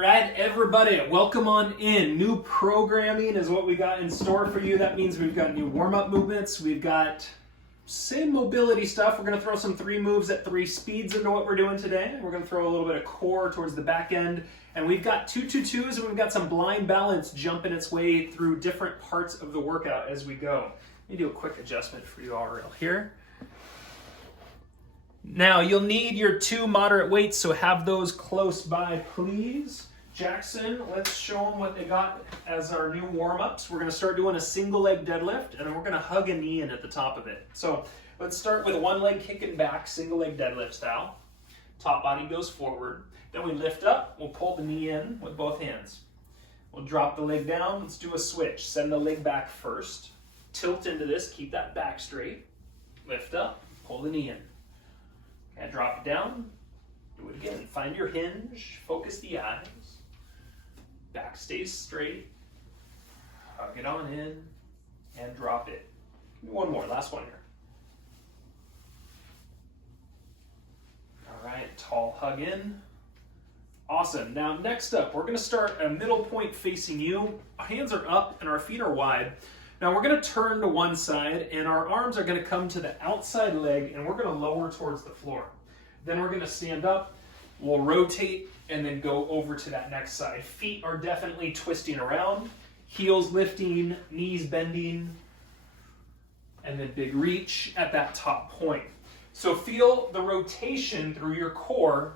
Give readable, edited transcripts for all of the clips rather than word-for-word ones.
right, everybody, welcome on in. New programming is what we got in store for you. That means we've got new warm-up movements. We've got same mobility stuff. We're going to throw some 3 moves at 3 speeds into what we're doing today. We're going to throw a little bit of core towards the back end. And we've got 2-2-2s, and we've got some blind balance jumping its way through different parts of the workout as we go. Let me do a quick adjustment for you all real here. Now, you'll need your 2 moderate weights, so have those close by, please. Jackson, let's show them what they got as our new warm-ups. We're going to start doing a single leg deadlift, and then we're going to hug a knee in at the top of it. So let's start with one leg kicking back, single leg deadlift style. Top body goes forward. Then we lift up. We'll pull the knee in with both hands. We'll drop the leg down. Let's do a switch. Send the leg back first. Tilt into this. Keep that back straight. Lift up. Pull the knee in. And drop it down. Do it again. Find your hinge. Focus the eyes. Back stays straight. Hug it on in. And drop it. One more. Last one here. All right. Tall hug in. Awesome. Now next up, we're going to start a middle point facing you. Our hands are up and our feet are wide. Now we're going to turn to one side and our arms are going to come to the outside leg and we're going to lower towards the floor. Then we're going to stand up, we'll rotate and then go over to that next side. Feet are definitely twisting around, heels lifting, knees bending, and then big reach at that top point. So feel the rotation through your core,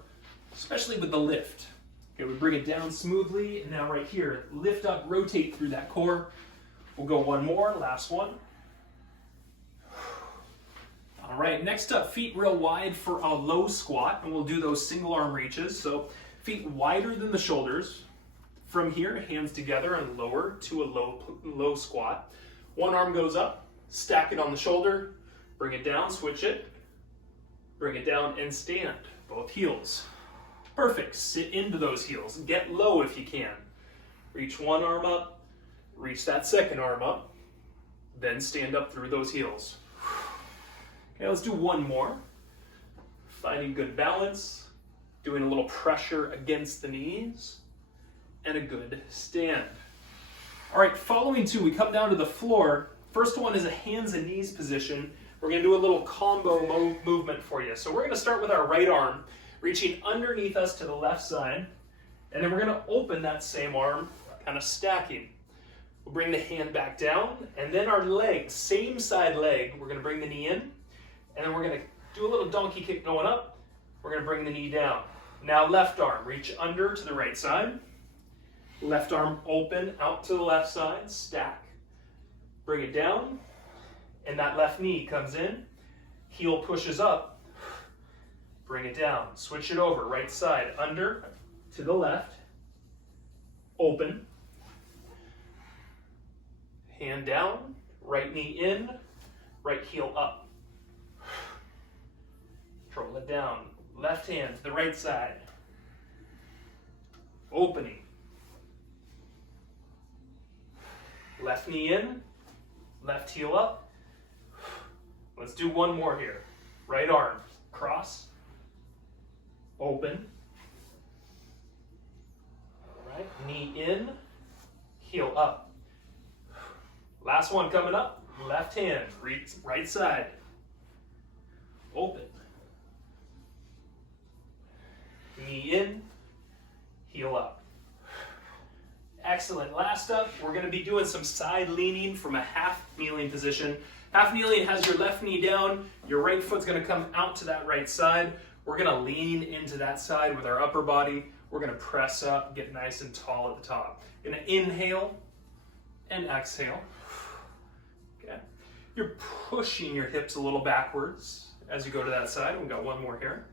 especially with the lift. Okay, we bring it down smoothly and now right here, lift up, rotate through that core. We'll go one more, last one. All right, next up, feet real wide for a low squat, and we'll do those single arm reaches. So feet wider than the shoulders. From here, hands together and lower to a low squat. One arm goes up, stack it on the shoulder, bring it down, switch it, bring it down and stand, both heels. Perfect, sit into those heels, get low if you can. Reach one arm up, reach that second arm up, then stand up through those heels. Okay, let's do one more. Finding good balance, doing a little pressure against the knees, and a good stand. All right, following 2, we come down to the floor. First one is a hands and knees position. We're gonna do a little combo movement for you. So we're gonna start with our right arm, reaching underneath us to the left side, and then we're gonna open that same arm, kind of stacking. We'll bring the hand back down, and then our leg, same side leg, we're going to bring the knee in, and then we're going to do a little donkey kick going up. We're going to bring the knee down. Now left arm, reach under to the right side. Left arm open out to the left side, stack. Bring it down, and that left knee comes in. Heel pushes up. Bring it down. Switch it over, right side, under to the left. Open. Hand down, right knee in, right heel up. Roll it down. Left hand to the right side. Opening. Left knee in, left heel up. Let's do one more here. Right arm, cross, open. All right, knee in, heel up. Last one coming up, left hand, right side, open. Knee in, heel up. Excellent. Last up, we're going to be doing some side leaning from a half kneeling position. Half kneeling has your left knee down, your right foot's going to come out to that right side. We're going to lean into that side with our upper body. We're going to press up, get nice and tall at the top. Going to inhale and exhale. Okay. You're pushing your hips a little backwards as you go to that side. We've got one more here.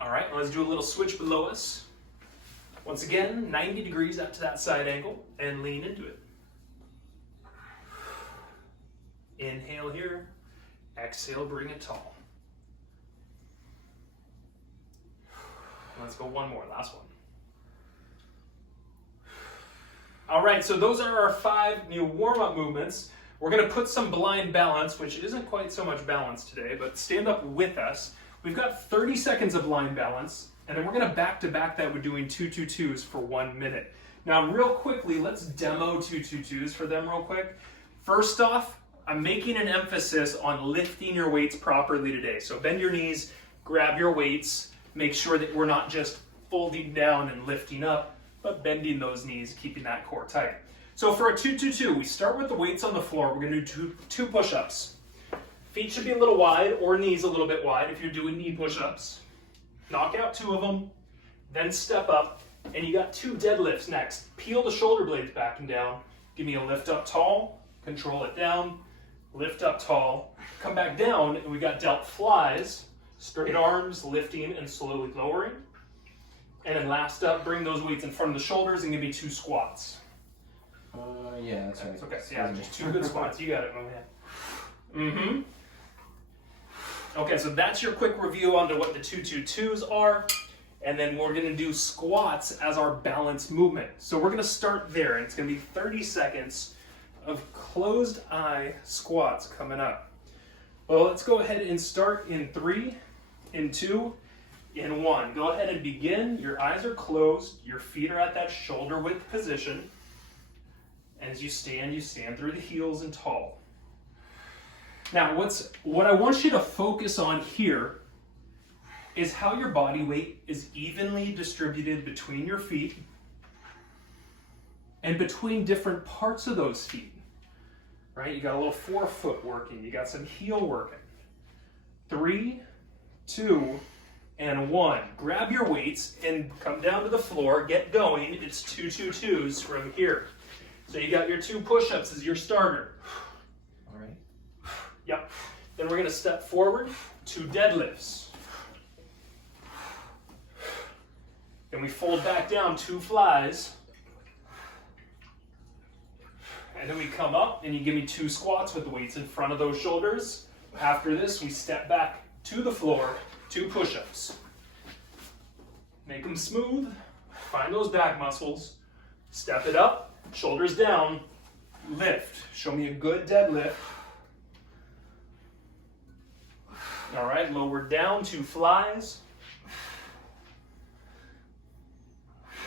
All right, let's do a little switch below us. Once again, 90 degrees up to that side angle and lean into it. Inhale here, exhale, bring it tall. Let's go one more, last one. All right, so those are our 5 new warm-up movements. We're going to put some blind balance, which isn't quite so much balance today, but stand up with us. We've got 30 seconds of blind balance, And then we're gonna back-to-back that with doing 2-2-2s for 1 minute. Now, real quickly, let's demo 2-2-2s for them real quick. First off, I'm making an emphasis on lifting your weights properly today. So bend your knees, grab your weights, make sure that we're not just folding down and lifting up, but bending those knees, keeping that core tight. So for a 2-2-2, we start with the weights on the floor. We're gonna do two push-ups. Feet should be a little wide or knees a little bit wide if you're doing knee push-ups. Knock out 2 of them, then step up, and you got 2 deadlifts next. Peel the shoulder blades back and down. Give me a lift up tall, control it down, lift up tall, come back down, and we got delt flies, straight arms, lifting and slowly lowering. And then last up, bring those weights in front of the shoulders and give me 2 squats. Yeah, that's right. Okay, yeah, just 2 good squats. You got it, my man. Okay, so that's your quick review onto what the 2-2-2s are. And then we're gonna do squats as our balance movement. So we're gonna start there, and it's gonna be 30 seconds of closed eye squats coming up. Well, let's go ahead and start in 3, in 2, in 1. Go ahead and begin. Your eyes are closed. Your feet are at that shoulder width position. As you stand through the heels and tall. Now, what I want you to focus on here is how your body weight is evenly distributed between your feet and between different parts of those feet, right? You got a little forefoot working, you got some heel working. 3, 2, and 1. Grab your weights and come down to the floor, get going. It's 2-2-2s from here. So you got your 2 push-ups as your starter. All right. Yep. Then we're gonna step forward, 2 deadlifts. Then we fold back down, 2 flies. And then we come up and you give me 2 squats with the weights in front of those shoulders. After this, we step back to the floor, 2 push-ups. Make them smooth, find those back muscles, step it up, shoulders down, lift. Show me a good deadlift. All right, lower down, 2 flies.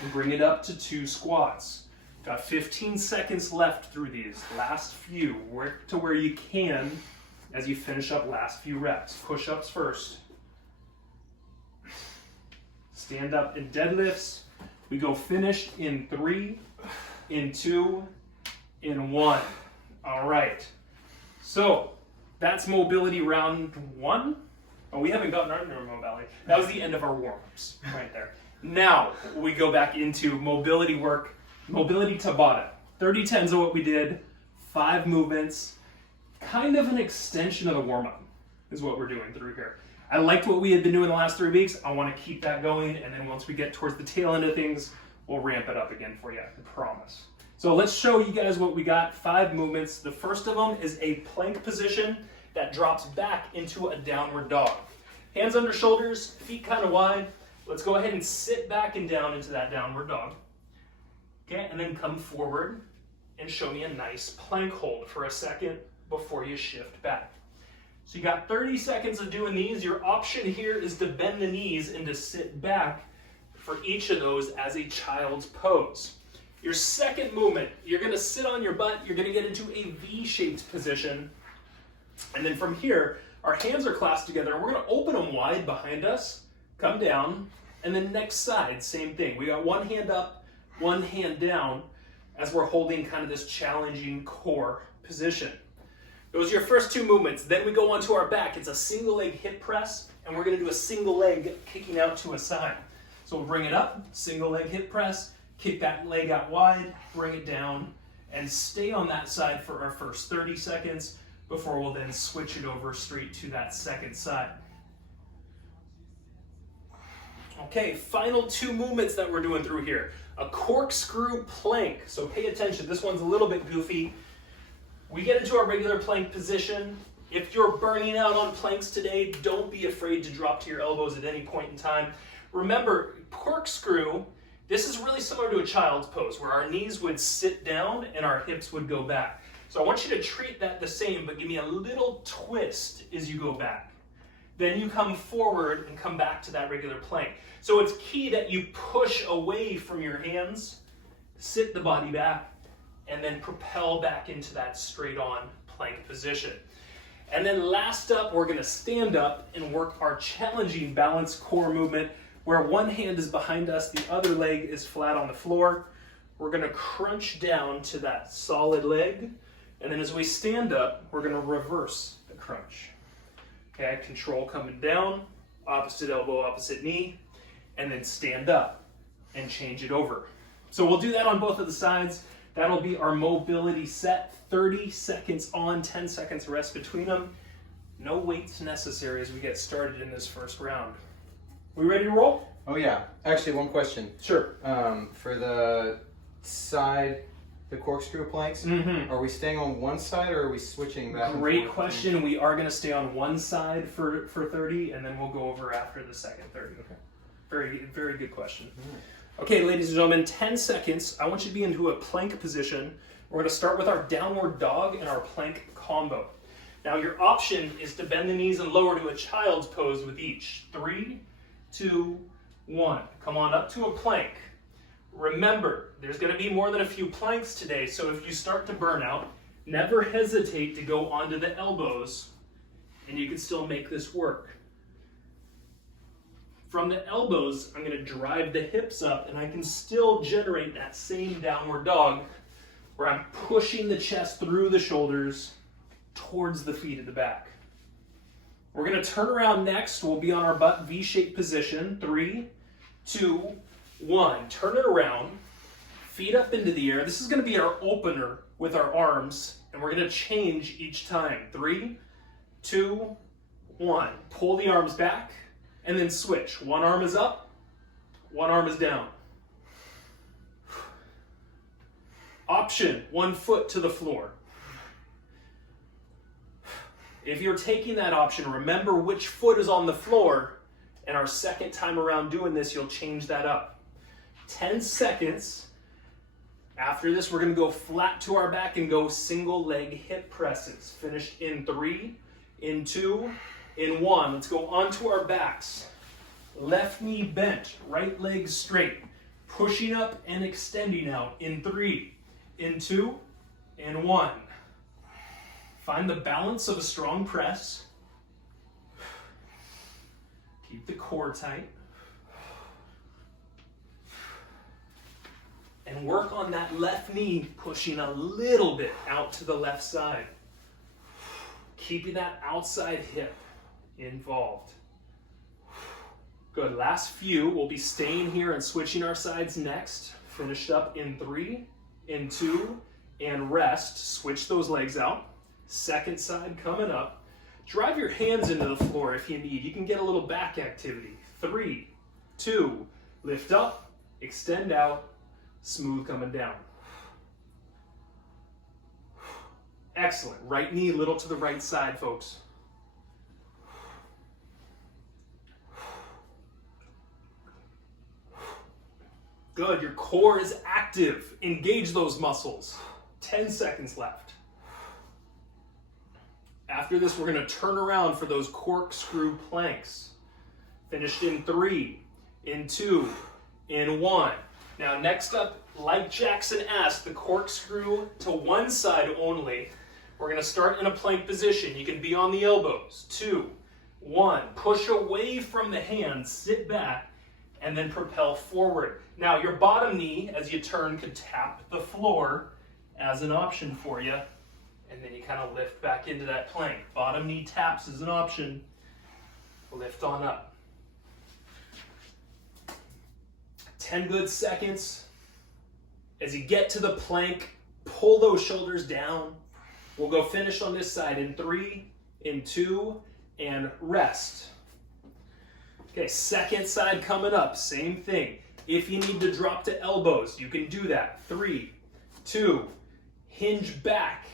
And bring it up to 2 squats. Got 15 seconds left through these. Last few. Work to where you can as you finish up last few reps. Push-ups first. Stand up in deadlifts. We go finished in 3, in 2, in 1. All right. So that's mobility round 1. Oh, we haven't gotten our mobility. That was the end of our warm-ups right there. Now we go back into mobility work, mobility Tabata. 30-10s of what we did, 5 movements, kind of an extension of the warm-up is what we're doing through here. I liked what we had been doing the last 3 weeks. I want to keep that going, and then once we get towards the tail end of things, we'll ramp it up again for you, I promise. So let's show you guys what we got. 5 movements. The first of them is a plank position that drops back into a downward dog. Hands under shoulders, feet kind of wide. Let's go ahead and sit back and down into that downward dog. Okay, and then come forward and show me a nice plank hold for a second before you shift back. So you got 30 seconds of doing these. Your option here is to bend the knees and to sit back for each of those as a child's pose. Your second movement, you're gonna sit on your butt, you're gonna get into a V-shaped position. And then from here, our hands are clasped together, and we're gonna open them wide behind us, come down, and then next side, same thing. We got one hand up, one hand down, as we're holding kind of this challenging core position. Those are your first 2 movements. Then we go onto our back. It's a single leg hip press, and we're gonna do a single leg kicking out to a side. So we'll bring it up, single leg hip press, kick that leg out wide, bring it down, and stay on that side for our first 30 seconds before we'll then switch it over straight to that second side. Okay, final 2 movements that we're doing through here. A corkscrew plank. So pay attention, this one's a little bit goofy. We get into our regular plank position. If you're burning out on planks today, don't be afraid to drop to your elbows at any point in time. Remember, corkscrew, this is really similar to a child's pose where our knees would sit down and our hips would go back. So I want you to treat that the same, but give me a little twist as you go back. Then you come forward and come back to that regular plank. So it's key that you push away from your hands, sit the body back, and then propel back into that straight on plank position. And then last up, we're gonna stand up and work our challenging balance core movement where one hand is behind us, the other leg is flat on the floor. We're gonna crunch down to that solid leg. And then as we stand up, we're gonna reverse the crunch. Okay, control coming down, opposite elbow, opposite knee, and then stand up and change it over. So we'll do that on both of the sides. That'll be our mobility set, 30 seconds on, 10 seconds rest between them. No weights necessary as we get started in this first round. We ready to roll? Oh yeah. Actually, one question. Sure. For the side, the corkscrew planks, are we staying on one side or are we switching back and forth? Great question. We are going to stay on one side for 30, and then we'll go over after the second 30. Okay. Very good question. Okay, ladies and gentlemen, 10 seconds. I want you to be into a plank position. We're going to start with our downward dog and our plank combo. Now, your option is to bend the knees and lower to a child's pose with each. 3, 2, 1. Come on up to a plank. Remember, there's going to be more than a few planks today, so if you start to burn out, never hesitate to go onto the elbows, and you can still make this work. From the elbows, I'm going to drive the hips up, and I can still generate that same downward dog where I'm pushing the chest through the shoulders towards the feet at the back. We're going to turn around next. We'll be on our butt V-shaped position. 3, 2, 1. Turn it around. Feet up into the air. This is going to be our opener with our arms, and we're going to change each time. 3, 2, 1. Pull the arms back, and then switch. One arm is up, one arm is down. Option, one foot to the floor. If you're taking that option, remember which foot is on the floor, and our second time around doing this, you'll change that up. 10 seconds. After this, we're going to go flat to our back and go single leg hip presses. Finished in 3, in 2, in 1. Let's go onto our backs. Left knee bent, right leg straight. Pushing up and extending out in 3, in 2, in 1. Find the balance of a strong press. Keep the core tight. And work on that left knee pushing a little bit out to the left side. Keeping that outside hip involved. Good, last few. We'll be staying here and switching our sides next. Finished up in 3, in 2, and rest. Switch those legs out. Second side coming up. Drive your hands into the floor if you need. You can get a little back activity. 3, 2, lift up, extend out, smooth coming down. Excellent. Right knee a little to the right side, folks. Good, your core is active. Engage those muscles. 10 seconds left. After this, we're going to turn around for those corkscrew planks. Finished in 3, in 2, in 1. Now next up, like Jackson asked, the corkscrew to one side only. We're going to start in a plank position. You can be on the elbows. 2, 1. Push away from the hands, sit back, and then propel forward. Now your bottom knee, as you turn, could tap the floor as an option for you. And then you kind of lift back into that plank. Bottom knee taps is an option. Lift on up. 10 good seconds. As you get to the plank, pull those shoulders down. We'll go finish on this side in 3, in 2, and rest. Okay, second side coming up, same thing. If you need to drop to elbows, you can do that. 3, 2, hinge back,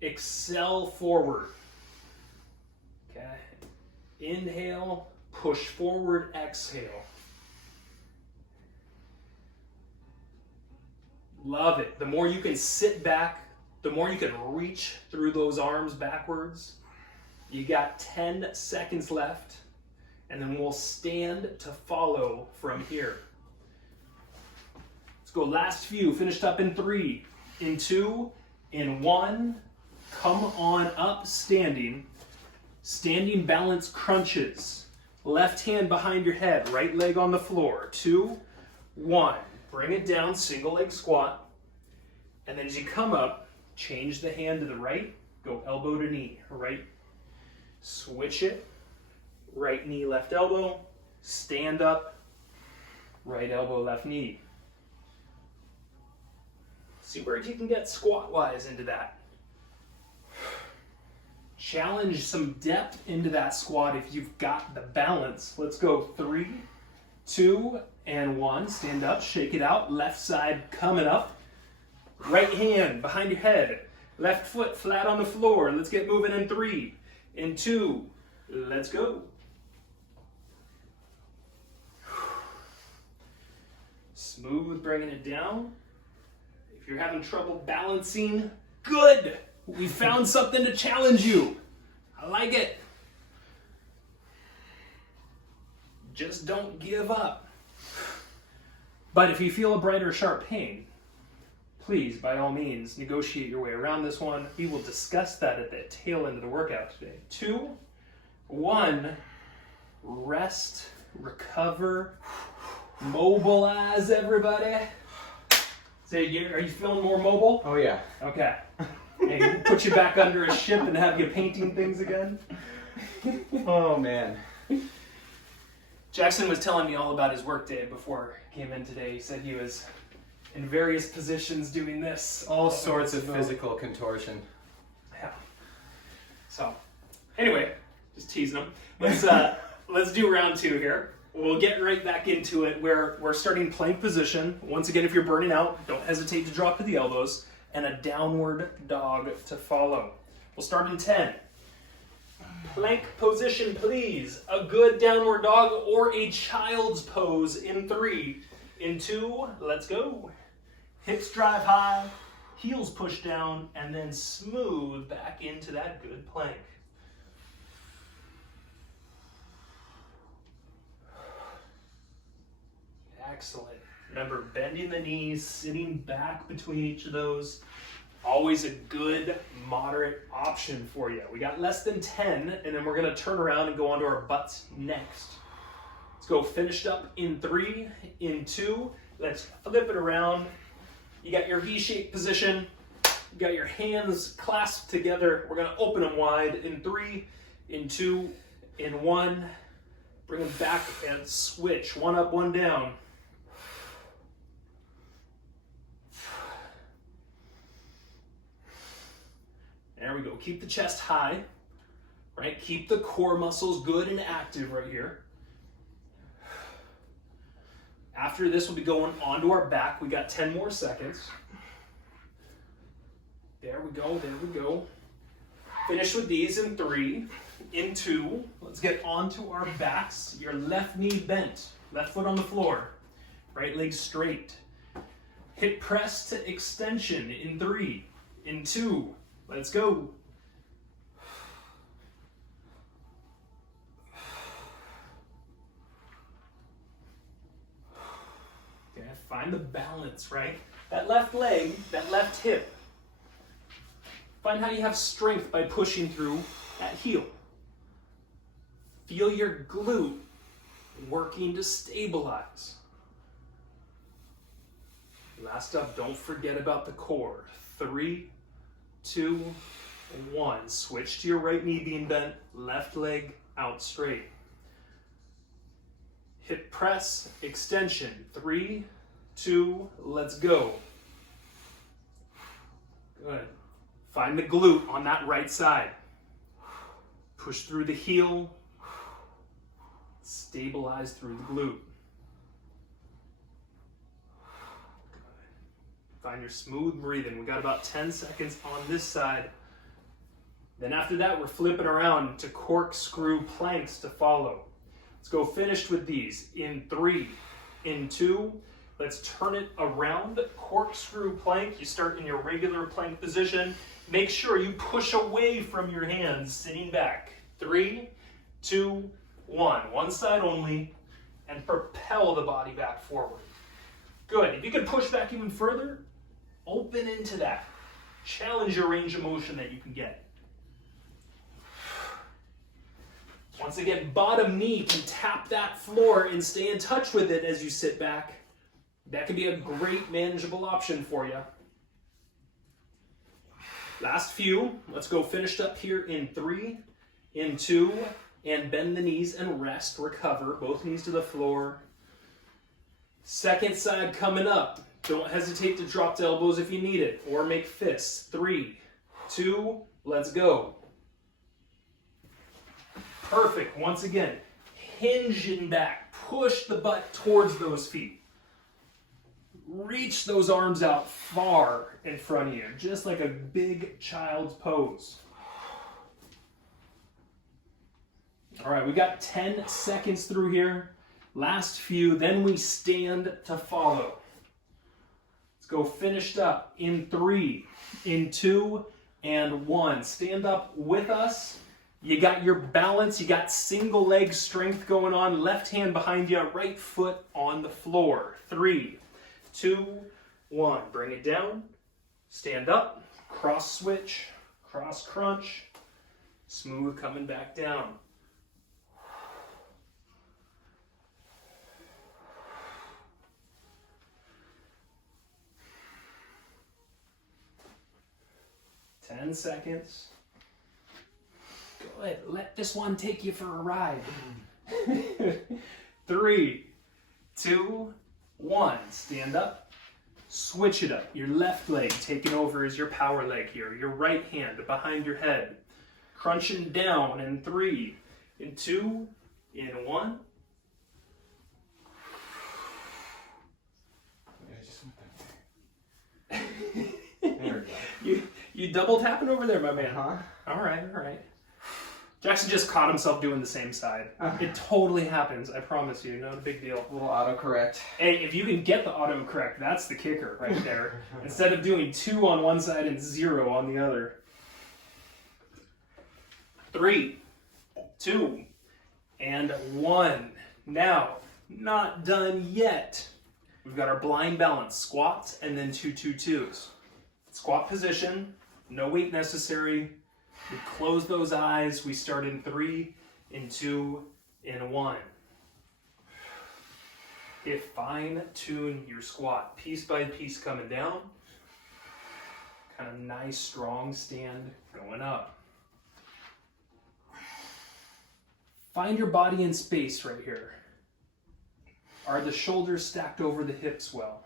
excel forward. Okay, inhale, push forward, exhale. Love it. The more you can sit back, the more you can reach through those arms backwards. You got 10 seconds left, and then we'll stand to follow from here. Let's go last few, finished up in 3, in 2, in 1. Come on up standing. Standing balance crunches. Left hand behind your head, right leg on the floor. 2, 1. Bring it down, single leg squat. And then as you come up, change the hand to the right, go elbow to knee, right? Switch it, right knee, left elbow, stand up, right elbow, left knee. See where you can get squat-wise into that. Challenge some depth into that squat if you've got the balance. Let's go 3, 2, and 1. Stand up, shake it out. Left side coming up. Right hand behind your head. Left foot flat on the floor. Let's get moving in 3, in 2. Let's go. Smooth, bringing it down. If you're having trouble balancing, good. We found something to challenge you. I like it. Just don't give up. But if you feel a bright or sharp pain, please, by all means, negotiate your way around this one. We will discuss that at the tail end of the workout today. 2, 1, rest, recover, mobilize, everybody. Are you feeling more mobile? Oh yeah. Okay. And put you back under a ship and have you painting things again? Oh man. Jackson was telling me all about his work day before he came in today. He said he was in various positions doing this. All sorts of physical contortion. Yeah. So, anyway, just teasing him. Let's do round 2 here. We'll get right back into it where we're starting plank position. Once again, if you're burning out, don't hesitate to drop to the elbows, and a downward dog to follow. We'll start in 10. Plank position, please. A good downward dog or a child's pose in 3, in 2, let's go. Hips drive high, heels push down, and then smooth back into that good plank. Excellent. Remember, bending the knees, sitting back between each of those. Always a good, moderate option for you. We got less than 10, and then we're going to turn around and go onto our butts next. Let's go finished up in 3, in 2. Let's flip it around. You got your V-shaped position. You got your hands clasped together. We're going to open them wide in 3, in 2, in 1. Bring them back and switch. One up, one down. There we go. Keep the chest high, right? Keep the core muscles good and active right here. After this, we'll be going onto our back. We got 10 more seconds. There we go, there we go. Finish with these in 3, in 2. Let's get onto our backs. Your left knee bent, left foot on the floor, right leg straight. Hip press to extension in 3, in 2. Let's go. Okay, find the balance, right? That left leg, that left hip. Find how you have strength by pushing through that heel. Feel your glute working to stabilize. Last up, don't forget about the core. 3, 2, 1. Switch to your right knee being bent, left leg out straight. Hip press, extension. 3, 2, let's go. Good. Find the glute on that right side. Push through the heel. Stabilize through the glute. Find your smooth breathing. We got about 10 seconds on this side. Then after that, we're flipping around to corkscrew planks to follow. Let's go finished with these in 3, in 2. Let's turn it around. Corkscrew plank. You start in your regular plank position. Make sure you push away from your hands, sitting back. 3, 2, 1. One side only, and propel the body back forward. Good. If you can push back even further, open into that. Challenge your range of motion that you can get. Once again, bottom knee can tap that floor and stay in touch with it as you sit back. That can be a great manageable option for you. Last few. Let's go finished up here in 3, in 2, and bend the knees and rest, recover, both knees to the floor. Second side coming up. Don't hesitate to drop the elbows if you need it, or make fists. 3, 2, let's go. Perfect. Once again, hinging back. Push the butt towards those feet. Reach those arms out far in front of you, just like a big child's pose. All right, we got 10 seconds through here. Last few, then we stand to follow. Let's go finished up in 3, in 2, and 1. Stand up with us. You got your balance, you got single leg strength going on. Left hand behind you, right foot on the floor. 3, 2, 1. Bring it down. Stand up. Cross switch. Cross crunch. Smooth coming back down. Ten seconds. Good. Let this one take you for a ride. 3, 2, 1. Stand up. Switch it up. Your left leg taking over as your power leg here. Your right hand behind your head. Crunching down in 3, in 2, in 1. There we go. You double tapping over there, my man. Uh-huh. All right, all right. Jackson just caught himself doing the same side. It totally happens, I promise you. Not a big deal. A little autocorrect. Hey, if you can get the autocorrect, that's the kicker right there. Instead of doing 2 on one side and 0 on the other. 3, 2, and 1. Now, not done yet. We've got our blind balance, squats, and then 2, 2, 2s. Squat position, no weight necessary. We close those eyes. We start in 3, in 2, in 1. You fine tune your squat, piece by piece coming down. Kind of nice, strong stand going up. Find your body in space right here. Are the shoulders stacked over the hips well?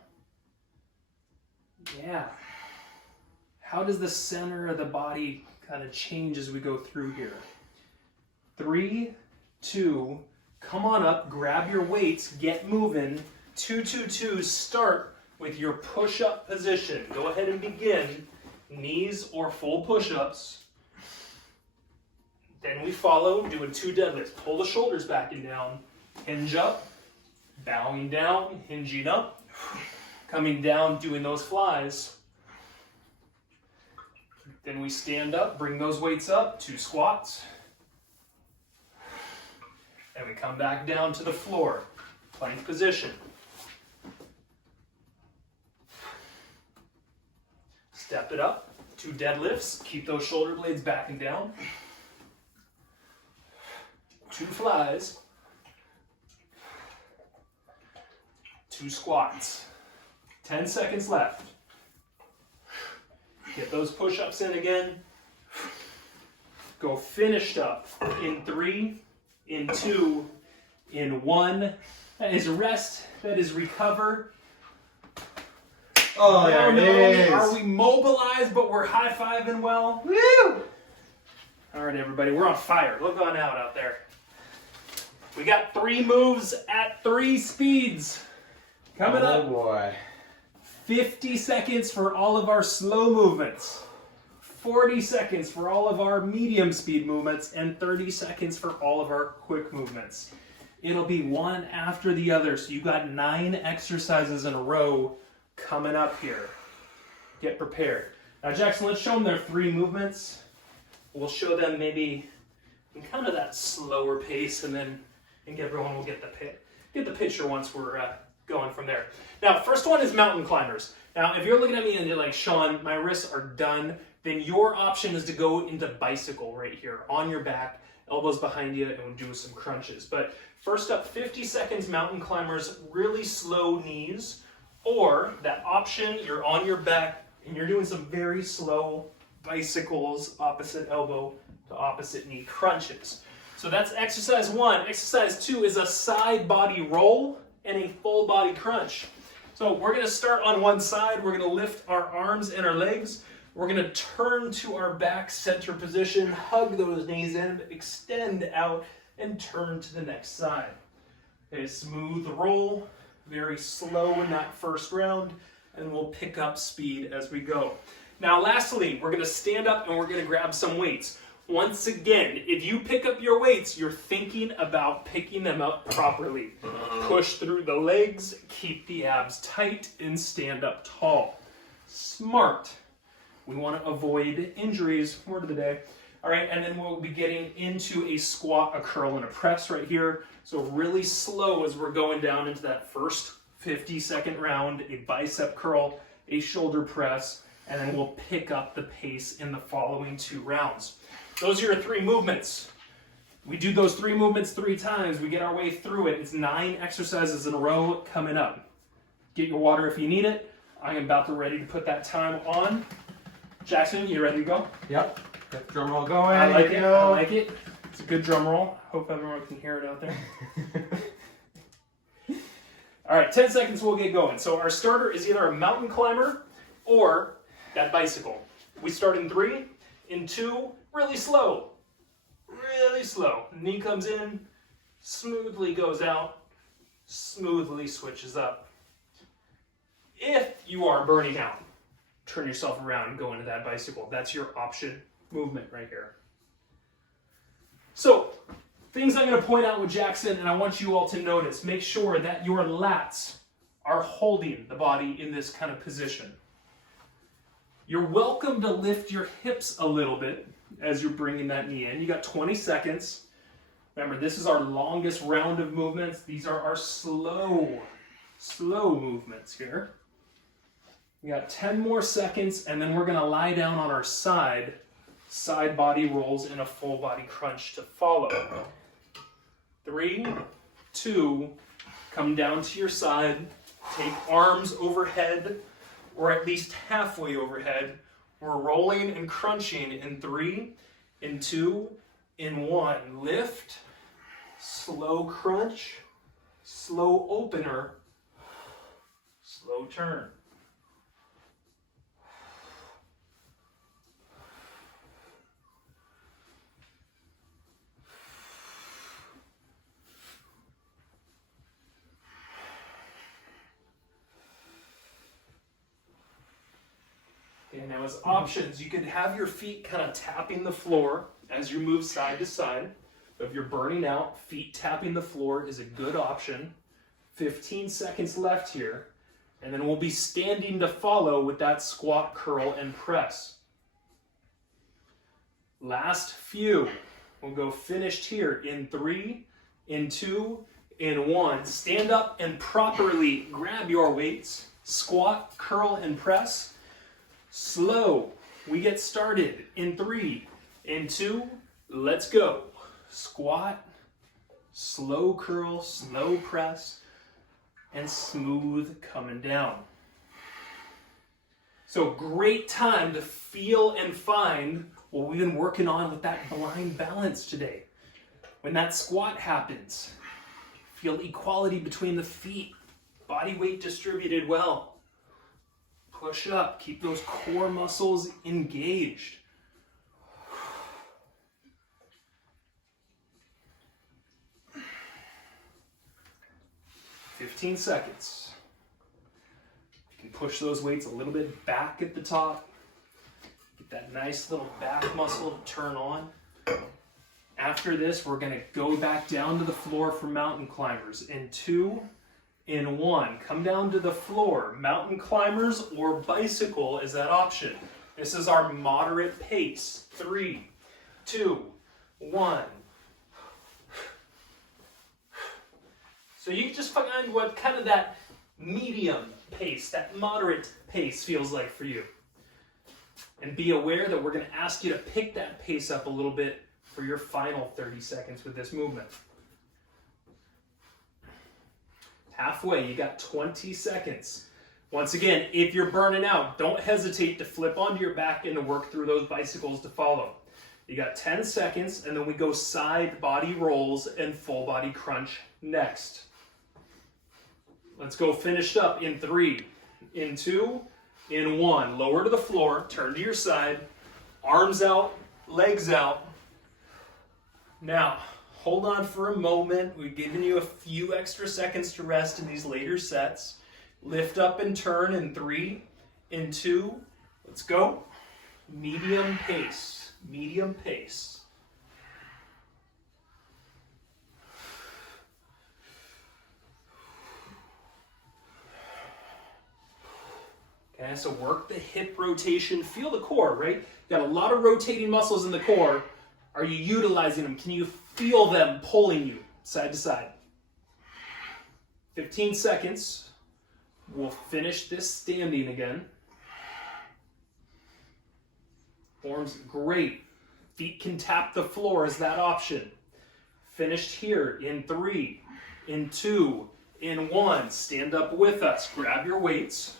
Yeah. How does the center of the body kind of change as we go through here? 3, 2, come on up, grab your weights, get moving. 2, 2, 2, start with your push-up position. Go ahead and begin. Knees or full push-ups. Then we follow doing 2 deadlifts. Pull the shoulders back and down. Hinge up, bowing down, hinging up, coming down, doing those flies. Then we stand up, bring those weights up, 2 squats. And we come back down to the floor, plank position. Step it up, 2 deadlifts, keep those shoulder blades back and down. 2 flies. 2 squats. 10 seconds left. Get those push-ups in again. Go finished up in 3, in 2, in 1. That is rest. That is recover. Oh, there it is. Are we mobilized, but we're high-fiving well? Woo! All right, everybody, we're on fire. Look on out there. We got 3 moves at 3 speeds. Coming up. Oh, boy. 50 seconds for all of our slow movements, 40 seconds for all of our medium speed movements, and 30 seconds for all of our quick movements. It'll be one after the other, so you got 9 exercises in a row coming up here. Get prepared. Now, Jackson, let's show them their 3 movements. We'll show them maybe in kind of that slower pace, and then I think everyone will get the picture once we're going from there. Now, first one is mountain climbers. Now, if you're looking at me and you're like, Sean, my wrists are done, then your option is to go into bicycle right here on your back, elbows behind you, and we'll do some crunches. But first up, 50 seconds mountain climbers, really slow knees, or that option, you're on your back and you're doing some very slow bicycles, opposite elbow to opposite knee crunches. So that's exercise 1. Exercise 2 is a side body roll and a full body crunch. So we're going to start on one side. We're going to lift our arms and our legs. We're going to turn to our back center position, hug those knees in, extend out, and turn to the next side. Okay, smooth roll, very slow in that first round, and we'll pick up speed as we go. Now lastly, we're going to stand up and we're going to grab some weights. Once again, if you pick up your weights, you're thinking about picking them up properly. Push through the legs, keep the abs tight, and stand up tall. Smart. We want to avoid injuries. Word of the day. All right, and then we'll be getting into a squat, a curl, and a press right here. So really slow as we're going down into that first 50-second round, a bicep curl, a shoulder press, and then we'll pick up the pace in the following 2 rounds. Those are your 3 movements. We do those 3 movements 3 times. We get our way through it. It's 9 exercises in a row coming up. Get your water if you need it. I am about to ready to put that time on. Jackson, you ready to go? Yep. Got the drum roll going. I like it. I like it. It's a good drum roll. Hope everyone can hear it out there. All right, 10 seconds, we'll get going. So our starter is either a mountain climber or that bicycle. We start in 3, in 2, really slow. Really slow. Knee comes in, smoothly goes out, smoothly switches up. If you are burning out, turn yourself around and go into that bicycle. That's your option movement right here. So, things I'm going to point out with Jackson, and I want you all to notice, make sure that your lats are holding the body in this kind of position. You're welcome to lift your hips a little bit as you're bringing that knee in. You got 20 seconds. Remember, this is our longest round of movements. These are our slow movements here. We got 10 more seconds, and then we're going to lie down on our side body rolls and a full body crunch to follow. 3, 2, come down to your side, take arms overhead, or at least halfway overhead. We're rolling and crunching in 3, in 2, in 1. Lift, slow crunch, slow opener, slow turn. Okay, now as options, you can have your feet kind of tapping the floor as you move side to side. If you're burning out, feet tapping the floor is a good option. 15 seconds left here, and then we'll be standing to follow with that squat, curl, and press. Last few. We'll go finished here in 3, in 2, in 1. Stand up and properly grab your weights. Squat, curl, and press. Slow. We get started in 3, in 2, let's go. Squat, slow curl, slow press, and smooth coming down. So great time to feel and find what we've been working on with that blind balance today. When that squat happens, feel equality between the feet, body weight distributed well. Push up, keep those core muscles engaged. "15 seconds. You can push those weights a little bit back at the top. Get that nice little back muscle to turn on. After this, we're going to go back down to the floor for mountain climbers. In 2, in 1. Come down to the floor. Mountain climbers or bicycle is that option. This is our moderate pace. 3, 2, 1. So you can just find what kind of that medium pace, that moderate pace feels like for you. And be aware that we're going to ask you to pick that pace up a little bit for your final 30 seconds with this movement. Halfway, you got 20 seconds. Once again, if you're burning out, don't hesitate to flip onto your back and to work through those bicycles to follow. You got 10 seconds, and then we go side body rolls and full body crunch next. Let's go finished up in 3, in 2, in 1. Lower to the floor, turn to your side, arms out, legs out. Now, hold on for a moment. We've given you a few extra seconds to rest in these later sets. Lift up and turn in 3, in 2. Let's go. Medium pace, medium pace. Okay, so work the hip rotation. Feel the core, right? Got a lot of rotating muscles in the core. Are you utilizing them? Can you feel them pulling you side to side? 15 seconds. We'll finish this standing again. Forms great. Feet can tap the floor as that option. Finished here in 3, in 2, in 1. Stand up with us. Grab your weights.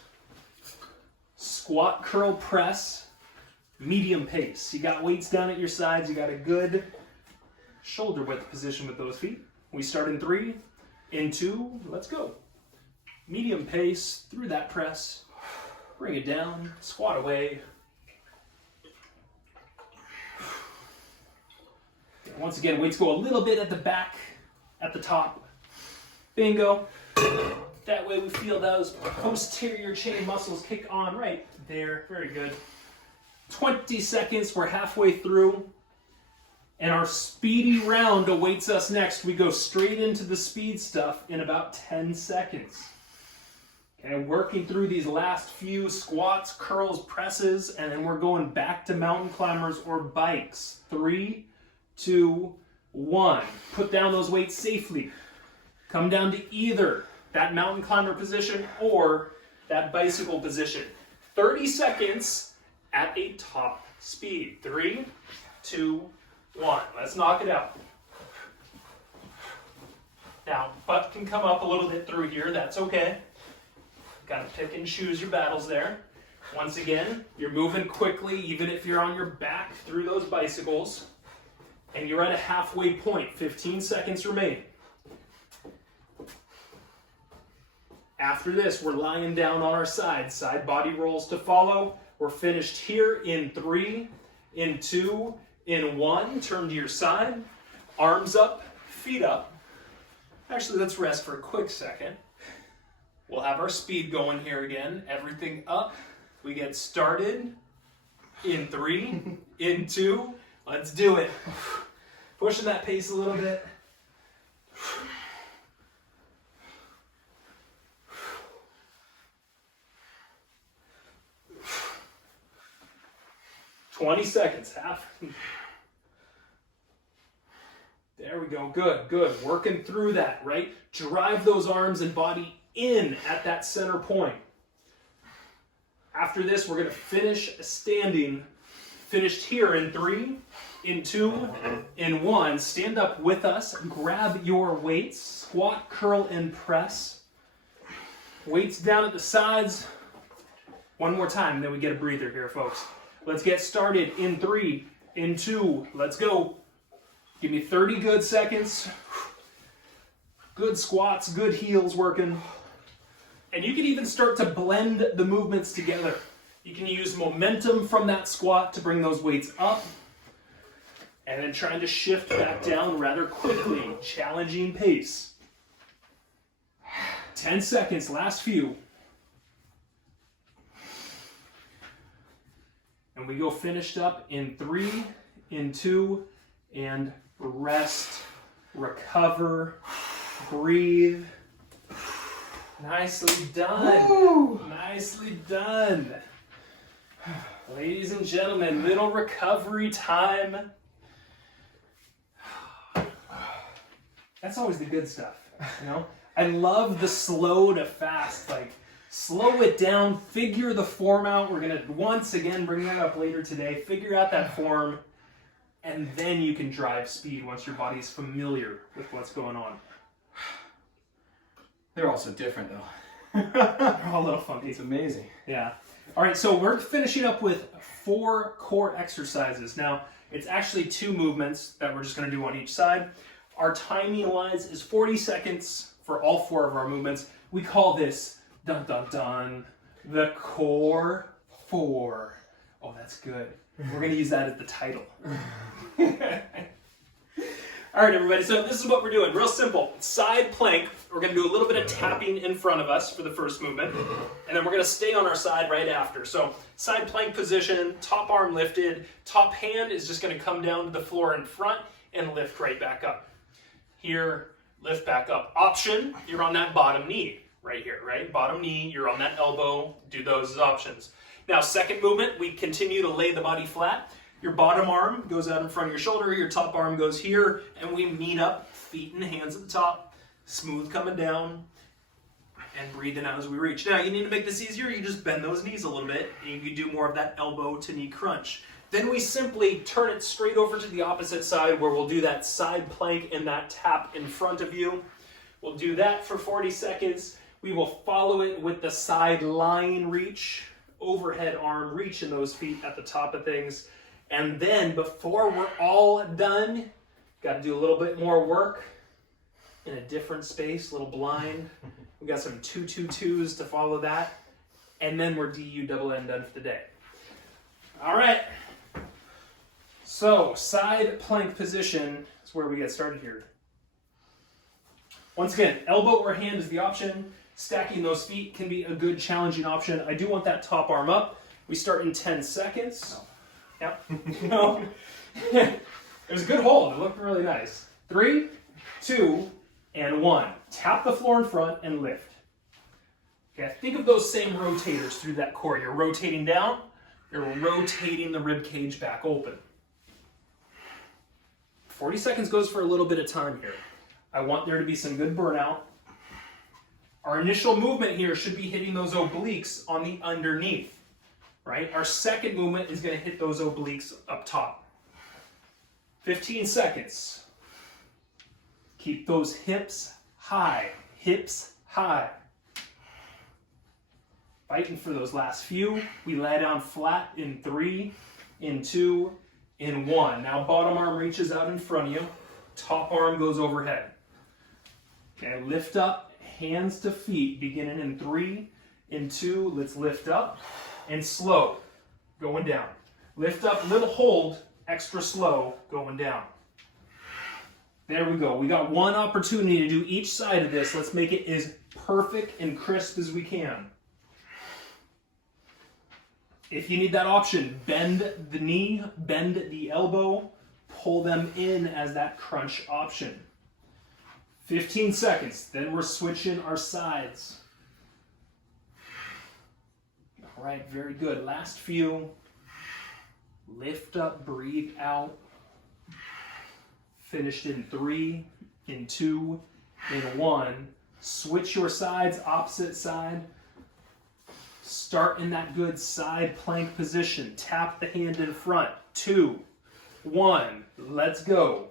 Squat, curl, press. Medium pace. You got weights down at your sides. You got a good shoulder width position with those feet. We start in 3, in 2. Let's go. Medium pace through that press. Bring it down. Squat away. Once again, weights go a little bit at the back, at the top. Bingo. That way we feel those posterior chain muscles kick on right there. Very good. 20 seconds, we're halfway through. And our speedy round awaits us next. We go straight into the speed stuff in about 10 seconds. Okay, working through these last few squats, curls, presses, and then we're going back to mountain climbers or bikes. 3, 2, 1. Put down those weights safely. Come down to either that mountain climber position or that bicycle position. 30 seconds at a top speed. 3, 2, 1. Let's knock it out. Now, butt can come up a little bit through here. That's okay. Got to pick and choose your battles there. Once again, you're moving quickly, even if you're on your back through those bicycles. And you're at a halfway point. 15 seconds remain. After this, we're lying down on our side. Side body rolls to follow. We're finished here in 3, in 2, in 1. Turn to your side. Arms up, feet up. Actually, let's rest for a quick second. We'll have our speed going here again. Everything up. We get started in 3, in 2. Let's do it. Pushing that pace a little bit. 20 seconds, half. There we go, good, good. Working through that, right? Drive those arms and body in at that center point. After this, we're gonna finish standing. Finished here in 3, in 2, in 1. Stand up with us, grab your weights, squat, curl, and press. Weights down at the sides. One more time, and then we get a breather here, folks. Let's get started in 3, in 2, let's go. Give me 30 good seconds. Good squats, good heels working. And you can even start to blend the movements together. You can use momentum from that squat to bring those weights up. And then trying to shift back down rather quickly. Challenging pace. 10 seconds, last few. And we go finished up in 3, in 2, and rest, recover, breathe. Nicely done. Woo! Nicely done. Ladies and gentlemen, little recovery time. That's always the good stuff, you know? I love the slow to fast, like slow it down, figure the form out. We're gonna once again bring that up later today, figure out that form, and then you can drive speed once your body is familiar with what's going on. They're also different though. They're all a little funky. It's amazing. Yeah. All right, so we're finishing up with 4 core exercises. Now, it's actually 2 movements that we're just gonna do on each side. Our timing wise is 40 seconds for all 4 of our movements. We call this, dun dun dun, the core 4. Oh, that's good. We're gonna use that as the title. All right, everybody, so this is what we're doing. Real simple. Side plank. We're going to do a little bit of tapping in front of us for the first movement, and then we're going to stay on our side right after. So side plank position, top arm lifted, top hand is just going to come down to the floor in front and lift right back up. Here, lift back up. Option, you're on that bottom knee right here, right? Bottom knee, you're on that elbow. Do those as options. Now, second movement, we continue to lay the body flat. Your bottom arm goes out in front of your shoulder, your top arm goes here, and we meet up, feet and hands at the top, smooth coming down, and breathing out as we reach. Now, you need to make this easier, you just bend those knees a little bit, and you can do more of that elbow to knee crunch. Then we simply turn it straight over to the opposite side where we'll do that side plank and that tap in front of you. We'll do that for 40 seconds. We will follow it with the side lying reach, overhead arm reach in those feet at the top of things. And then before we're all done, got to do a little bit more work in a different space, a little blind. We got some 2-2-2s to follow that. And then we're DU double N done for the day. All right. So side plank position is where we get started here. Once again, elbow or hand is the option. Stacking those feet can be a good challenging option. I do want that top arm up. We start in 10 seconds. Yep. No. It was a good hold. It looked really nice. 3, 2, and 1. Tap the floor in front and lift. Okay, think of those same rotators through that core. You're rotating down, you're rotating the rib cage back open. 40 seconds goes for a little bit of time here. I want there to be some good burnout. Our initial movement here should be hitting those obliques on the underneath. Right? Our second movement is going to hit those obliques up top. 15 seconds. Keep those hips high. Hips high. Fighting for those last few. We lay down flat in 3, in 2, in 1. Now bottom arm reaches out in front of you. Top arm goes overhead. Okay, lift up, hands to feet, beginning in 3, in 2. Let's lift up. And slow, going down. Lift up, little hold, extra slow, going down. There we go. We got one opportunity to do each side of this. Let's make it as perfect and crisp as we can. If you need that option, bend the knee, bend the elbow, pull them in as that crunch option. 15 seconds, then we're switching our sides. All right, very good. Last few. Lift up, breathe out. Finished in 3, in 2, in 1. Switch your sides, opposite side. Start in that good side plank position. Tap the hand in front. 2, 1. Let's go.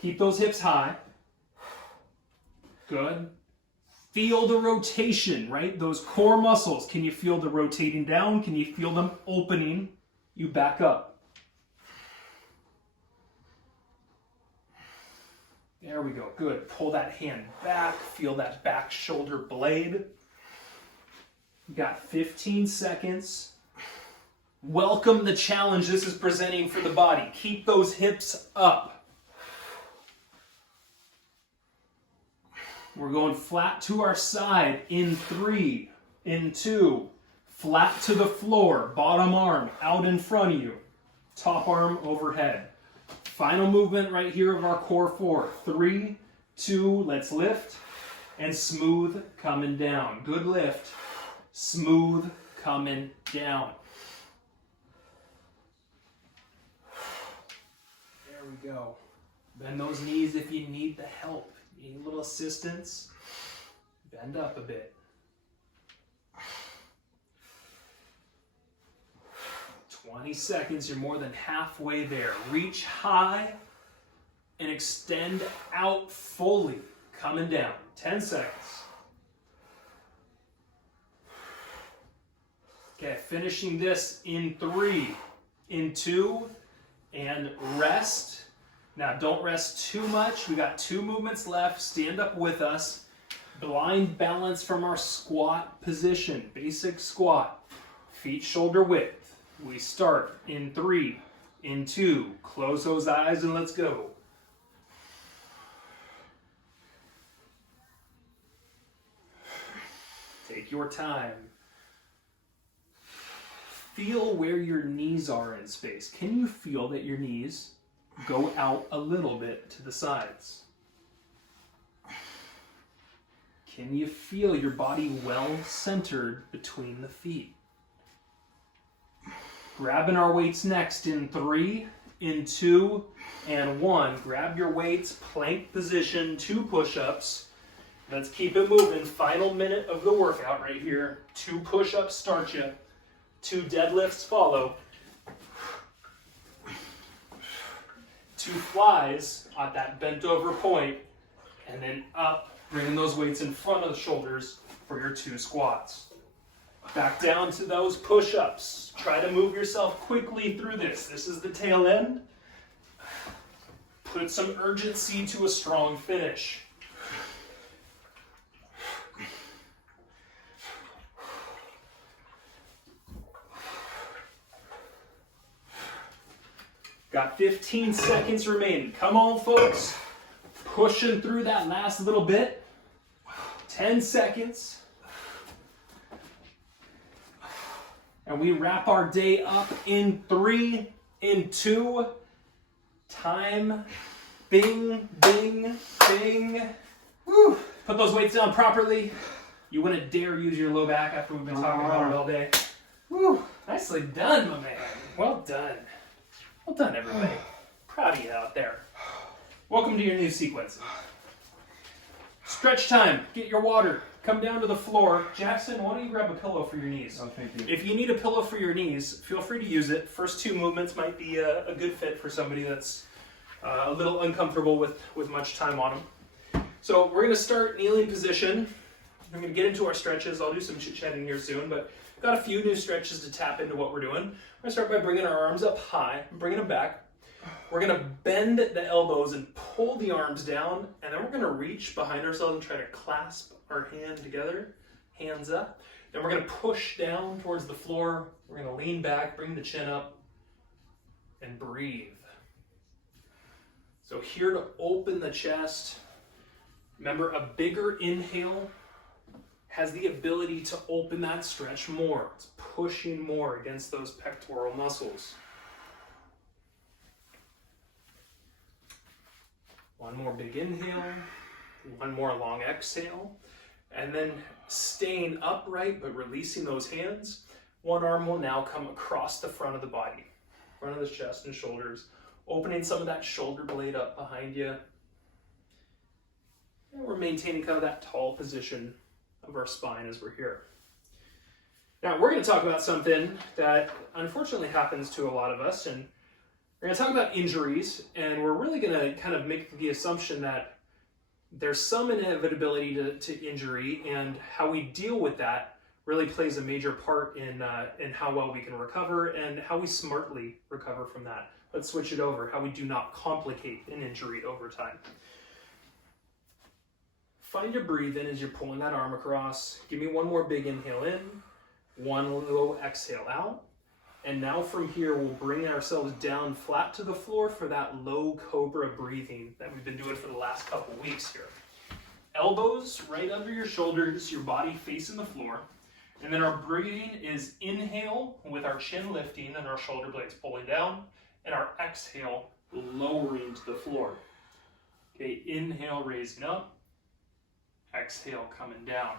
Keep those hips high. Good. Feel the rotation, right? Those core muscles. Can you feel the rotating down? Can you feel them opening? You back up. There we go. Good. Pull that hand back. Feel that back shoulder blade. You got 15 seconds. Welcome the challenge this is presenting for the body. Keep those hips up. We're going flat to our side in 3, in 2, flat to the floor, bottom arm out in front of you, top arm overhead. Final movement right here of our core 4. 3, 2, let's lift, and smooth coming down. Good lift, smooth coming down. There we go. Bend those knees if you need the help. Need a little assistance. Bend up a bit. 20 seconds, you're more than halfway there. Reach high and extend out fully. Coming down. 10 seconds. Okay, finishing this in 3, in 2, and rest. Now don't rest too much. We got 2 movements left. Stand up with us. Blind balance from our squat position. Basic squat. Feet shoulder width. We start in 3, in 2. Close those eyes and let's go. Take your time. Feel where your knees are in space. Can you feel that your knees go out a little bit to the sides? Can you feel your body well centered between the feet? Grabbing our weights next in 3, in 2, and 1. Grab your weights, plank position, 2 push-ups. Let's keep it moving. Final minute of the workout right here. 2 push-ups start you. 2 deadlifts follow. 2 flies at that bent over point, and then up, bringing those weights in front of the shoulders for your 2 squats. Back down to those push-ups. Try to move yourself quickly through this. This is the tail end. Put some urgency to a strong finish. Got 15 seconds remaining. Come on, folks. Pushing through that last little bit. 10 seconds. And we wrap our day up in 3, in 2. Time. Bing, bing, bing. Woo. Put those weights down properly. You wouldn't dare use your low back after we've been talking about it all day. Woo. Nicely done, my man. Well done. Well done, everybody. Proud of you out there. Welcome to your new sequence. Stretch time. Get your water. Come down to the floor. Jackson, why don't you grab a pillow for your knees? Oh, thank you. If you need a pillow for your knees, feel free to use it. First 2 movements might be a good fit for somebody that's a little uncomfortable with much time on them. So we're going to start kneeling position. I'm going to get into our stretches. I'll do some chit-chatting here soon, but got a few new stretches to tap into what we're doing. We're going to start by bringing our arms up high and bringing them back. We're going to bend the elbows and pull the arms down, and then we're going to reach behind ourselves and try to clasp our hand together, hands up. Then we're going to push down towards the floor. We're going to lean back, bring the chin up, and breathe. So here to open the chest. Remember, a bigger inhale has the ability to open that stretch more. It's pushing more against those pectoral muscles. One more big inhale, one more long exhale, and then staying upright but releasing those hands. One arm will now come across the front of the body, front of the chest and shoulders, opening some of that shoulder blade up behind you. And we're maintaining kind of that tall position of our spine as we're here. Now we're going to talk about something that unfortunately happens to a lot of us, and we're going to talk about injuries, and we're really going to kind of make the assumption that there's some inevitability to injury, and how we deal with that really plays a major part in how well we can recover and how we smartly recover from that. Let's switch it over, how we do not complicate an injury over time. Find your breathe in as you're pulling that arm across. Give me one more big inhale in, one low exhale out. And now from here, we'll bring ourselves down flat to the floor for that low cobra breathing that we've been doing for the last couple weeks here. Elbows right under your shoulders, your body facing the floor. And then our breathing is inhale with our chin lifting and our shoulder blades pulling down, and our exhale lowering to the floor. Okay, inhale, raising up. Exhale, coming down.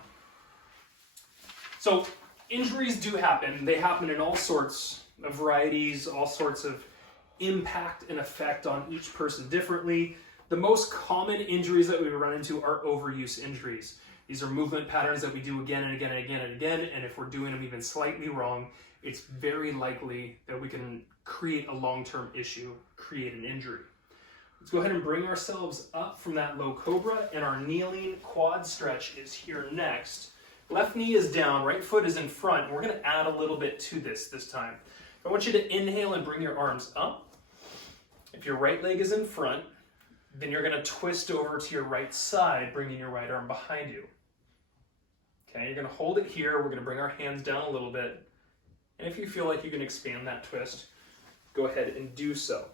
So injuries do happen. They happen in all sorts of varieties, all sorts of impact and effect on each person differently. The most common injuries that we run into are overuse injuries. These are movement patterns that we do again and again and again and again, and if we're doing them even slightly wrong, it's very likely that we can create a long-term issue, create an injury. Let's go ahead and bring ourselves up from that low cobra, and our kneeling quad stretch is here next. Left knee is down, right foot is in front, and we're going to add a little bit to this time. I want you to inhale and bring your arms up. If your right leg is in front, then you're going to twist over to your right side, bringing your right arm behind you. Okay, you're going to hold it here. We're going to bring our hands down a little bit. And if you feel like you can expand that twist, go ahead and do so.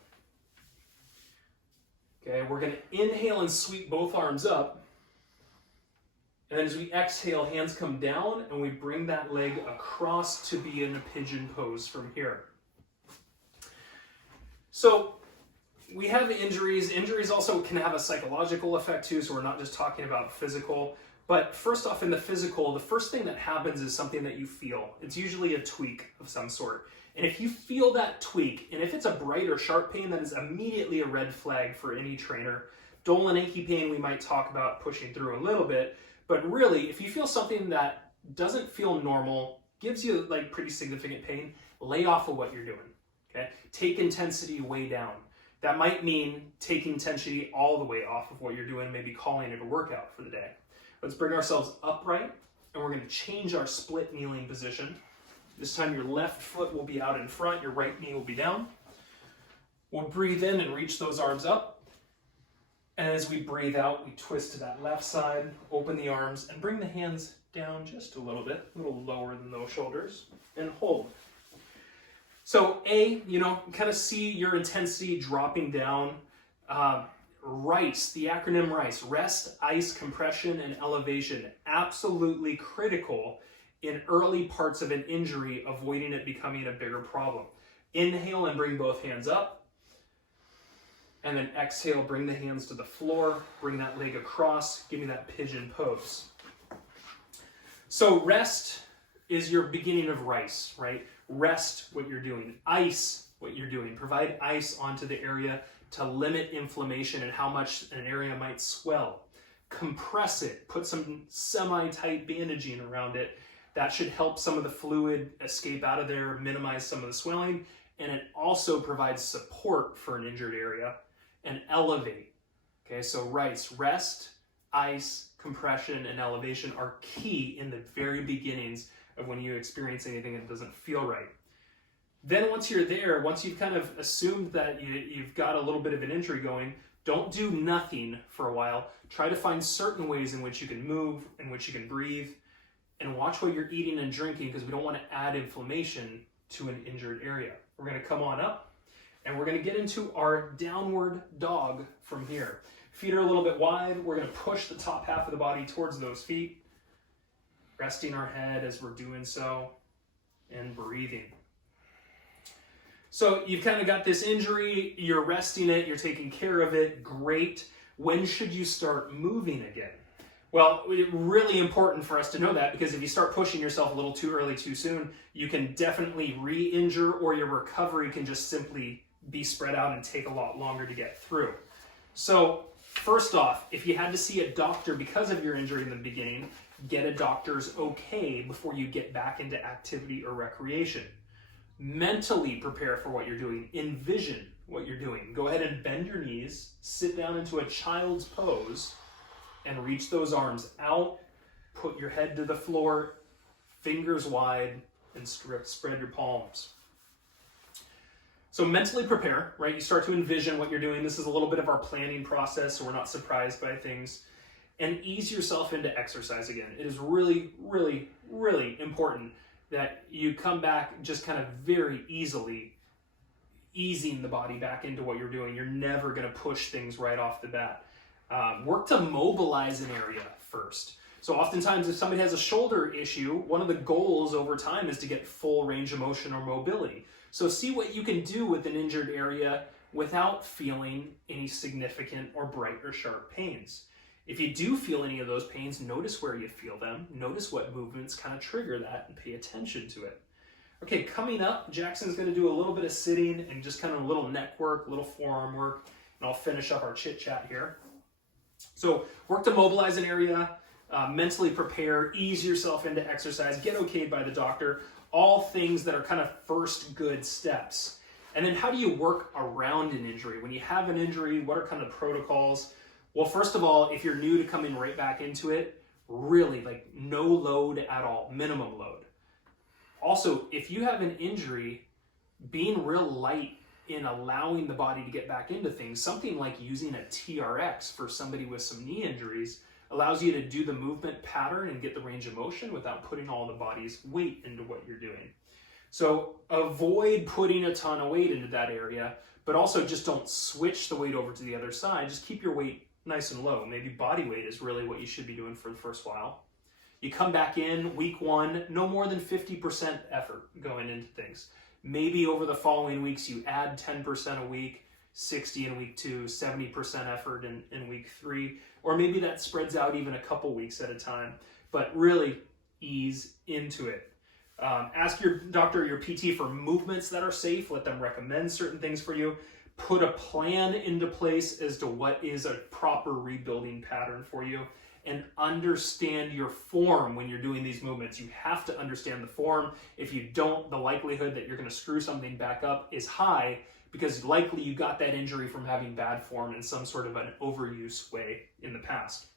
Okay, we're going to inhale and sweep both arms up. And then as we exhale, hands come down and we bring that leg across to be in a pigeon pose from here. So we have injuries. Injuries also can have a psychological effect too, so we're not just talking about physical. But first off, in the physical, the first thing that happens is something that you feel. It's usually a tweak of some sort. And if you feel that tweak, and if it's a bright or sharp pain, that is immediately a red flag for any trainer. Dull and achy pain we might talk about pushing through a little bit. But really, if you feel something that doesn't feel normal, gives you like pretty significant pain, lay off of what you're doing. Okay? Take intensity way down. That might mean taking intensity all the way off of what you're doing, maybe calling it a workout for the day. Let's bring ourselves upright, and we're going to change our split kneeling position. This time your left foot will be out in front, your right knee will be down. We'll breathe in and reach those arms up. And as we breathe out, we twist to that left side, open the arms, and bring the hands down just a little bit, a little lower than those shoulders, and hold. So kind of see your intensity dropping down. RICE, the acronym RICE, rest, ice, compression, and elevation, absolutely critical in early parts of an injury, avoiding it becoming a bigger problem. Inhale and bring both hands up. And then exhale, bring the hands to the floor, bring that leg across, give me that pigeon pose. So rest is your beginning of RICE, right? Rest what you're doing. Ice what you're doing. Provide ice onto the area to limit inflammation and how much an area might swell. Compress it. Put some semi-tight bandaging around it. That should help some of the fluid escape out of there, minimize some of the swelling, and it also provides support for an injured area. And elevate. Okay, so RICE, rest, ice, compression, and elevation are key in the very beginnings of when you experience anything that doesn't feel right. Then once you're there, once you've kind of assumed that you've got a little bit of an injury going, don't do nothing for a while. Try to find certain ways in which you can move, in which you can breathe, and watch what you're eating and drinking, because we don't want to add inflammation to an injured area. We're going to come on up. And we're going to get into our downward dog from here. Feet are a little bit wide. We're going to push the top half of the body towards those feet, resting our head as we're doing so, and breathing. So you've kind of got this injury, you're resting it, you're taking care of it, great. When should you start moving again? Well, it's really important for us to know that, because if you start pushing yourself a little too early, too soon, you can definitely re-injure, or your recovery can just simply be spread out and take a lot longer to get through. So first off, if you had to see a doctor because of your injury in the beginning, get a doctor's okay before you get back into activity or recreation. Mentally prepare for what you're doing. Envision what you're doing. Go ahead and bend your knees, sit down into a child's pose, and reach those arms out. Put your head to the floor, fingers wide, and spread your palms. So mentally prepare, right? You start to envision what you're doing. This is a little bit of our planning process, so we're not surprised by things. And ease yourself into exercise again. It is really, really, really important that you come back just kind of very easily, easing the body back into what you're doing. You're never going to push things right off the bat. Work to mobilize an area first. So oftentimes if somebody has a shoulder issue, one of the goals over time is to get full range of motion or mobility. So see what you can do with an injured area without feeling any significant or bright or sharp pains. If you do feel any of those pains, notice where you feel them. Notice what movements kind of trigger that and pay attention to it. Okay, coming up, Jackson's going to do a little bit of sitting and just kind of a little neck work, a little forearm work, and I'll finish up our chit chat here. So work to mobilize an area. mentally prepare, ease yourself into exercise, get okayed by the doctor, all things that are kind of first good steps. And then how do you work around an injury? When you have an injury, what are kind of protocols? Well, first of all, if you're new to coming right back into it, really like no load at all, minimum load. Also, if you have an injury, being real light in allowing the body to get back into things, something like using a TRX for somebody with some knee injuries allows you to do the movement pattern and get the range of motion without putting all the body's weight into what you're doing. So avoid putting a ton of weight into that area, but also just don't switch the weight over to the other side. Just keep your weight nice and low. Maybe body weight is really what you should be doing for the first while. You come back in week 1, no more than 50% effort going into things. Maybe over the following weeks you add 10% a week, 60 in week 2, 70% effort in week 3, or maybe that spreads out even a couple weeks at a time, but really ease into it. Ask your doctor or your PT for movements that are safe. Let them recommend certain things for you. Put a plan into place as to what is a proper rebuilding pattern for you, and understand your form when you're doing these movements. You have to understand the form. If you don't, the likelihood that you're going to screw something back up is high, because likely you got that injury from having bad form in some sort of an overuse way in the past.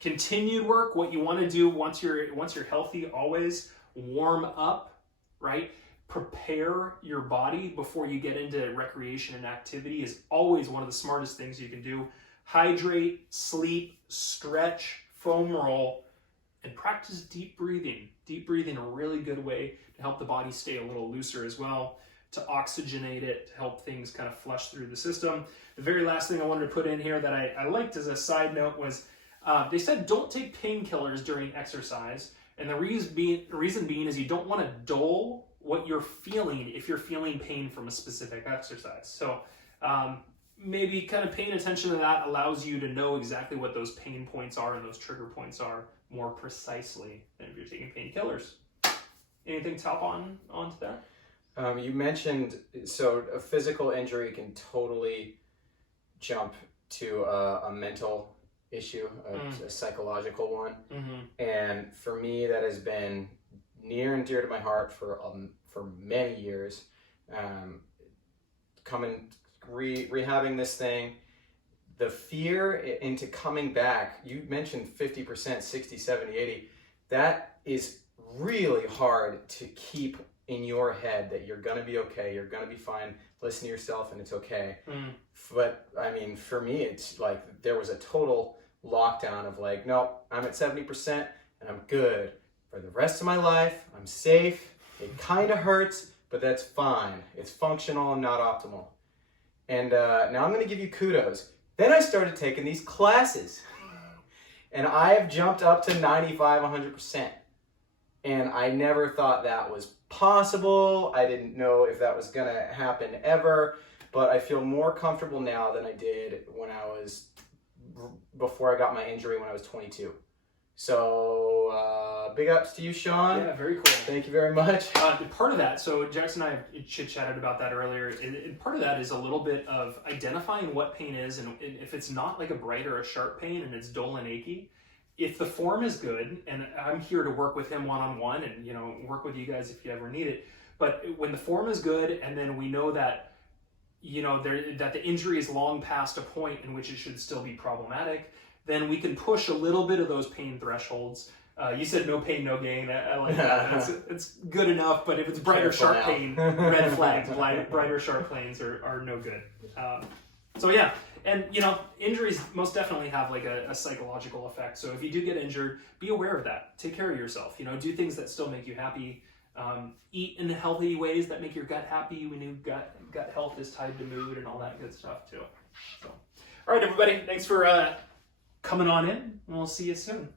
Continued work, what you want to do once you're healthy, always warm up, right? Prepare your body before you get into recreation and activity is always one of the smartest things you can do. Hydrate, sleep, stretch, foam roll, and practice deep breathing. Deep breathing, a really good way to help the body stay a little looser as well, to oxygenate it, to help things kind of flush through the system. The very last thing I wanted to put in here that I liked as a side note was they said don't take painkillers during exercise. And the reason being is you don't want to dull what you're feeling if you're feeling pain from a specific exercise. So maybe kind of paying attention to that allows you to know exactly what those pain points are and those trigger points are more precisely than if you're taking painkillers. Anything to top onto that? You mentioned, so a physical injury can totally jump to a mental issue, a psychological one. Mm-hmm. And for me, that has been near and dear to my heart for many years. Rehabbing this thing, the fear into coming back, you mentioned 50%, 60, 70, 80, that is really hard to keep in your head that you're going to be okay, you're going to be fine, listen to yourself and it's okay. But I mean, for me, it's like there was a total lockdown of like, no, I'm at 70% and I'm good for the rest of my life. I'm safe. It kind of hurts, but that's fine. It's functional and not optimal. And now I'm going to give you kudos. Then I started taking these classes and I have jumped up to 95, 100%. And I never thought that was possible. I didn't know if that was going to happen ever, but I feel more comfortable now than I did when before I got my injury when I was 22. So big ups to you, Sean. Yeah, very cool. Thank you very much. Part of that, so Jackson and I chit-chatted about that earlier, and part of that is a little bit of identifying what pain is, and if it's not like a bright or a sharp pain and it's dull and achy, if the form is good, and I'm here to work with him one-on-one and work with you guys if you ever need it, but when the form is good and then we know that that the injury is long past a point in which it should still be problematic, then we can push a little bit of those pain thresholds. You said no pain, no gain. I like that. It's good enough, but if it's bright or sharp pain, red flags. Bright or sharp pains are no good. So yeah, and injuries most definitely have like a psychological effect. So if you do get injured, be aware of that. Take care of yourself. Do things that still make you happy. Eat in healthy ways that make your gut happy. We knew gut health is tied to mood and all that good stuff too. So, all right, everybody, thanks for coming on in, and we'll see you soon.